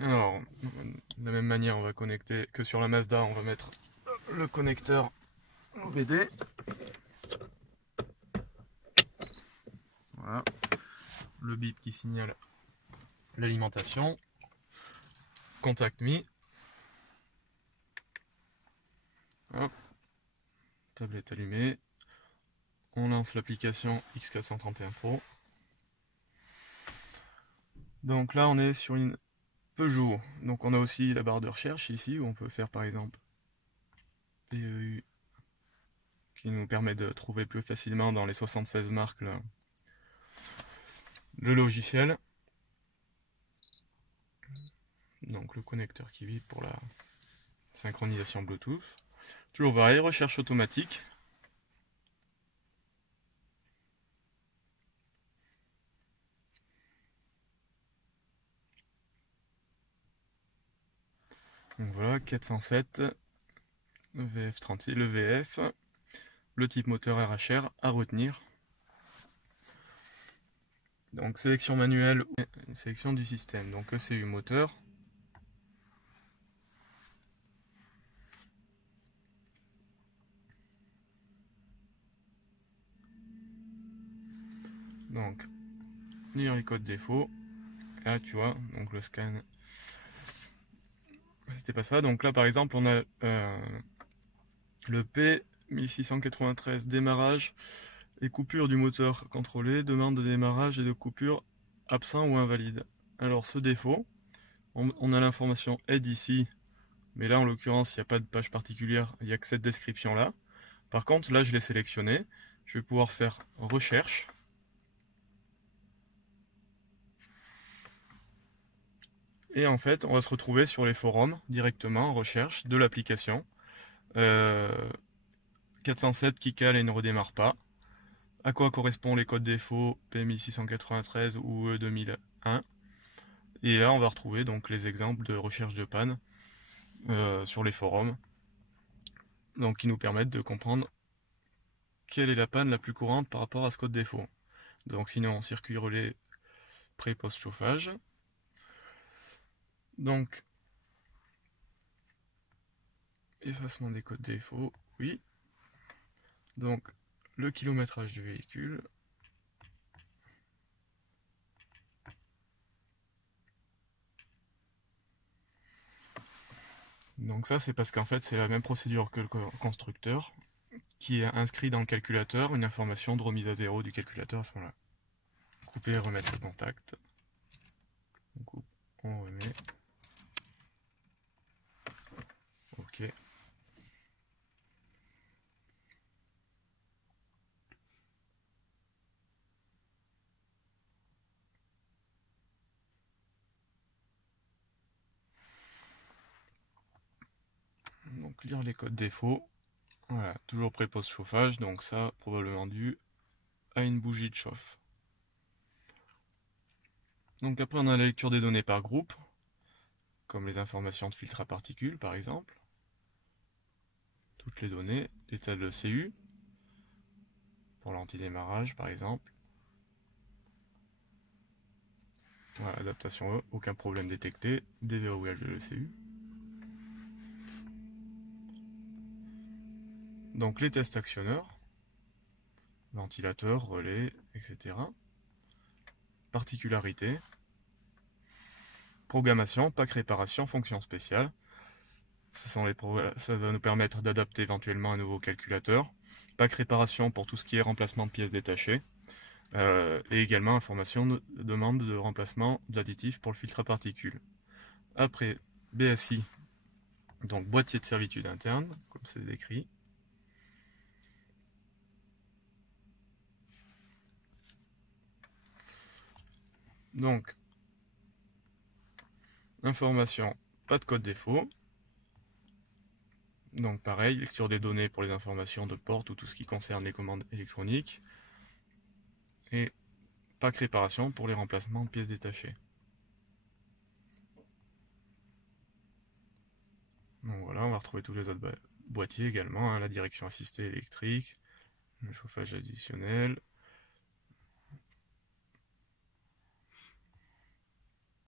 Alors, de la même manière, on va connecter que sur la Mazda, on va mettre le connecteur OBD. Voilà, le bip qui signale l'alimentation. Contact Me. Hop, tablette allumée. On lance l'application X431 Pro. Donc là, on est sur une Peugeot. Donc on a aussi la barre de recherche ici, où on peut faire par exemple PEU, qui nous permet de trouver plus facilement dans les 76 marques le logiciel. Donc le connecteur qui vibre pour la synchronisation Bluetooth. Toujours pareil, recherche automatique. Donc voilà, 407, le VF36, le VF, le type moteur RHR à retenir. Donc sélection manuelle, sélection du système. Donc ECU moteur. Donc lire les codes défauts. Et là tu vois, donc le scan, c'était pas ça. Donc là par exemple on a le P1693 démarrage et coupure du moteur contrôlé, demande de démarrage et de coupure absent ou invalide. Alors ce défaut, on a l'information aide ici, mais là en l'occurrence il n'y a pas de page particulière, il n'y a que cette description là. Par contre là je l'ai sélectionné, je vais pouvoir faire recherche. Et en fait on va se retrouver sur les forums directement en recherche de l'application. 407 qui cale et ne redémarre pas. À quoi correspondent les codes défauts P1693 ou E2001. Et là, on va retrouver donc les exemples de recherche de panne sur les forums, donc qui nous permettent de comprendre quelle est la panne la plus courante par rapport à ce code défaut. Donc sinon, circuit relais pré-post chauffage. Donc, effacement des codes défauts, oui. Donc, le kilométrage du véhicule. Donc ça, c'est parce qu'en fait, c'est la même procédure que le constructeur, qui est inscrit dans le calculateur une information de remise à zéro du calculateur à ce moment-là. Couper et remettre le contact. On coupe, on remet. Ok. Donc lire les codes défauts. Voilà, toujours pré-post chauffage, donc ça probablement dû à une bougie de chauffe. Donc après on a la lecture des données par groupe, comme les informations de filtre à particules par exemple. Toutes les données, l'état de l'ECU, pour l'antidémarrage par exemple. Voilà, adaptation E, aucun problème détecté, déverrouillage de l'ECU. Donc les tests actionneurs, ventilateur, relais, etc. Particularités, programmation, pack réparation, fonction spéciale. Ça va nous permettre d'adapter éventuellement un nouveau calculateur. Pack réparation pour tout ce qui est remplacement de pièces détachées. Et également information de demande de remplacement d'additifs pour le filtre à particules. Après, BSI, donc boîtier de servitude interne, comme c'est décrit. Donc, information, pas de code défaut. Donc pareil, lecture des données pour les informations de porte ou tout ce qui concerne les commandes électroniques. Et pack réparation pour les remplacements de pièces détachées. Donc voilà, on va retrouver tous les autres boîtiers également, hein, la direction assistée électrique, le chauffage additionnel,